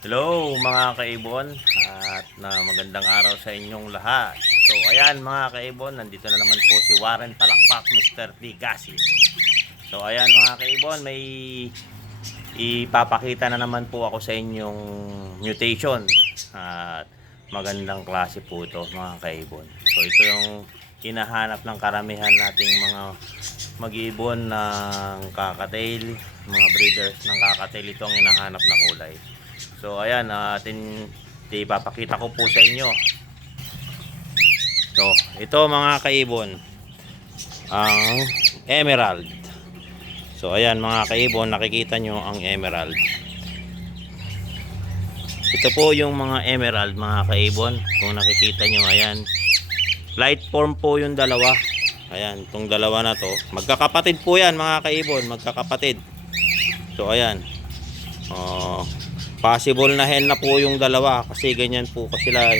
Hello mga kaibon at magandang araw sa inyong lahat. So ayan mga kaibon, nandito na naman po si Warren Palakpak, Mr. T. Gasin. So ayan mga kaibon, may ipapakita na naman po ako sa inyong mutation. At magandang klase po ito mga kaibon. So ito yung hinahanap ng karamihan nating mga mag-iibon ng kakatail, mga breeders ng kakatail. Ito ang hinahanap na kulay. So ayan, ipapakita ko po sa inyo. So ito mga kaibon, ang emerald. So ayan mga kaibon, nakikita nyo ang emerald. Ito po yung mga emerald mga kaibon. Kung nakikita nyo, ayan, light form po yung dalawa. Ayan, itong dalawa na to, magkakapatid po yan mga kaibon, magkakapatid. So ayan, possible na hen na po yung dalawa kasi ganyan po sila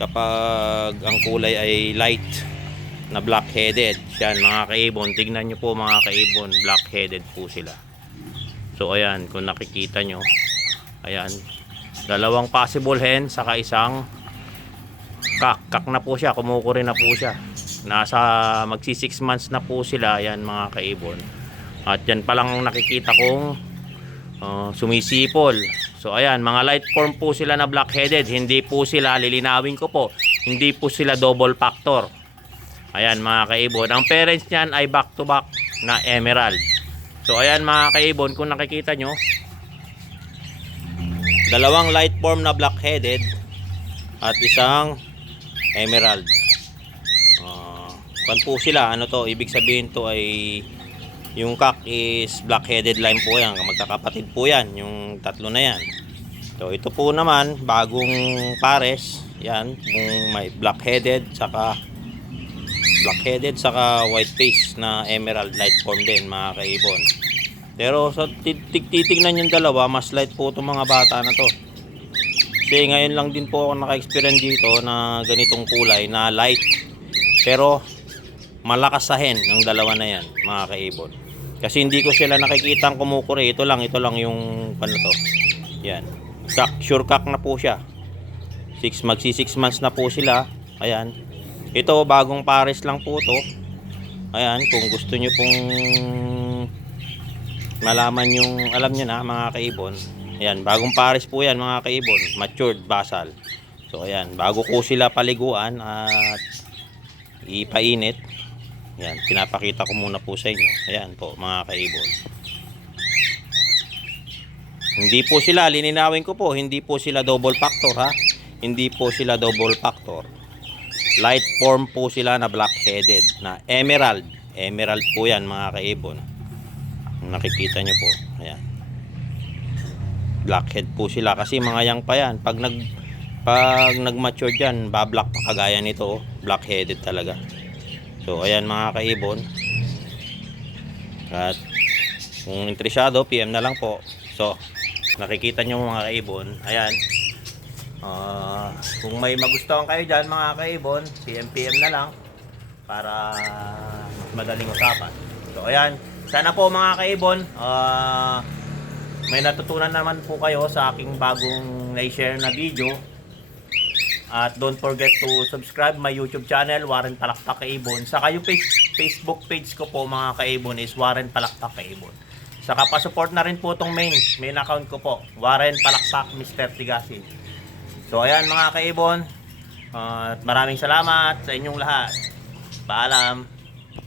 kapag ang kulay ay light na black-headed. Yan mga kaibon, tignan nyo po mga kaibon, black-headed po sila. So ayan, kung nakikita nyo, ayan, dalawang possible hen saka isang kak na po siya, kumukuri na po siya. Nasa magsi 6 months na po sila, ayan mga kaibon. At yan palang nakikita kong sumisipol. So ayan, mga light form po sila na black-headed. Hindi po sila, lilinawin ko po, hindi po sila double factor. Ayan mga kaibon, ang parents niyan ay back to back na emerald. So ayan mga kaibon, kung nakikita nyo, dalawang light form na black-headed at isang emerald. Kan po sila, ano to, ibig sabihin to ay yung cock is black-headed line po yan. Magkakapatid po yan, yung tatlo na yan. So ito po naman, bagong pares. Yan, yung may black-headed saka white face na emerald light form din mga kaibon. Pero sa titignan yung dalawa, mas light po itong mga bata na to. Kasi ngayon lang din po ako naka-experience dito na ganitong kulay na light. Pero malakas sa hen ng dalawa na yan mga kaibon. Kasi hindi ko sila nakikitang kumukuri. Ito lang yung ano to. Yan. Sure cock na po siya. Magsi 6 months na po sila. Ayan. Ito bagong pares lang po to. Ayan, kung gusto nyo pong malaman yung, alam nyo na mga kaibon. Ayan, bagong pares po yan mga kaibon. Matured basal. So ayan, bago ko sila paliguan at ipainit. Yan, pinapakita ko muna po sa inyo. Ayan po mga kaibon. Hindi po sila, lininawin ko po, hindi po sila double factor ha. Hindi po sila double factor. Light form po sila na black-headed na emerald. Emerald po yan mga kaibon. Nakikita nyo po. Ayan. Blackhead po sila kasi mga yang pa yan. Pag nag-mature dyan, bablock pa kagaya nito. Black-headed talaga. So ayan mga kaibon. At kung interesado, PM na lang po. So nakikita nyo mga kaibon. Ayan, kung may magustuhan kayo dyan mga kaibon, PM na lang para madaling usapan. So ayan, sana po mga kaibon, may natutunan naman po kayo sa aking bagong na-share na video. At don't forget to subscribe my YouTube channel, Warren Palakpak Kaibon. Saka yung Facebook page ko po mga kaibon is Warren Palakpak Kaibon. Saka pa-support na rin po itong main account ko po, Warren Palakpak Mr. T. Gasin. So ayan mga kaibon, maraming salamat sa inyong lahat. Paalam.